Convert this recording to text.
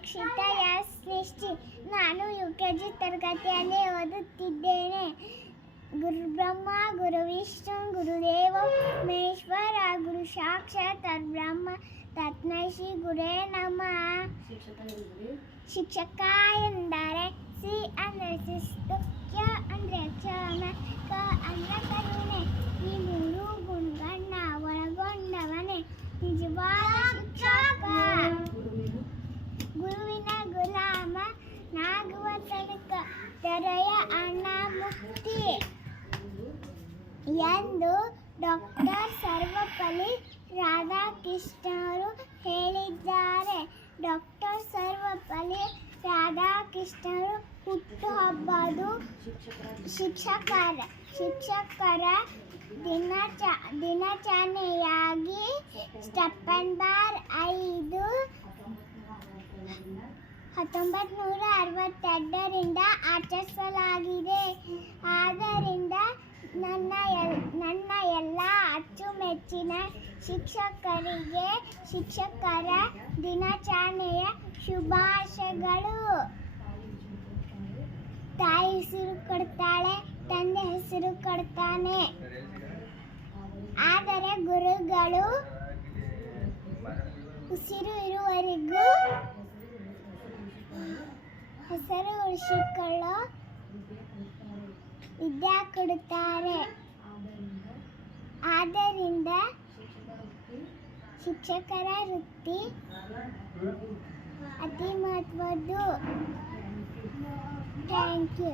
Mokshitha S ಸೃಷ್ಟಿ. ನಾನು UKG ತರಗತಿಯಲ್ಲಿ ಓದುತ್ತಿದ್ದೇನೆ. ಗುರುಬ್ರಹ್ಮ ಗುರುವಿಷ್ಣು ಗುರುದೇವ ಮಹೇಶ್ವರ ಗುರು ಸಾಕ್ಷಾತ್ ಪರಬ್ರಹ್ಮ ತಸ್ಮೈ ಶ್ರೀ ಗುರೇ ನಮಃ. ಶಿಕ್ಷಕ ಎಂದರೆ ಸಿ ಅಂದರೆ ಶಿಸ್ತು, ಕ್ಷ ಅಂದರೆ ಕ್ಷಮ, ಕ ಅಂದರೆ ಕರುಣೆ. ಈ ಮೂರು ಗುಣಗಳನ್ನ ಒಳಗೊಂಡವನೇ ನಿಜವಾದ ಶಿಕ್ಷಕ. ಗುರುವಿನ ಗುಲಾಮ ನಾಗುವ ತನಕ ದೊರೆಯ ಹಣ ಮುಕ್ತಿ ಎಂದು ಡಾಕ್ಟರ್ ಸರ್ವಪಲ್ಲಿ ರಾಧಾಕೃಷ್ಣರು ಹೇಳಿದ್ದಾರೆ. ಡಾಕ್ಟರ್ ಸರ್ವಪಲ್ಲಿ ರಾಧಾಕೃಷ್ಣರು ಹುಟ್ಟುಹಬ್ಬದು ಶಿಕ್ಷಕರ ದಿನಾಚರಣೆಯಾಗಿ ಸೆಪ್ಟೆಂಬರ್ 5, 1962 ಆಚರಿಸಲಾಗಿದೆ. ಆದ್ದರಿಂದ ನನ್ನ ಎಲ್ಲ ಅಚ್ಚುಮೆಚ್ಚಿನ ಶಿಕ್ಷಕರಿಗೆ ಶಿಕ್ಷಕರ ದಿನಾಚರಣೆಯ ಶುಭಾಶಯಗಳು. ತಾಯಿ ಹೆಸರು ಕೊಡ್ತಾಳೆ, ತಂದೆ ಹೆಸರು ಕೊಡ್ತಾನೆ. ಆದರೆ ಗುರುಗಳು ಉಸಿರು ಇರುವವರೆಗೂ ಹೆಸರು ಉಳಿಸಿಕೊಳ್ಳೋ ವಿದ್ಯೆ ಕೊಡುತ್ತಾರೆ. ಆದ್ದರಿಂದ ಶಿಕ್ಷಕರ ವೃತ್ತಿ ಅತಿ ಮಹತ್ವದ್ದು. Thank you.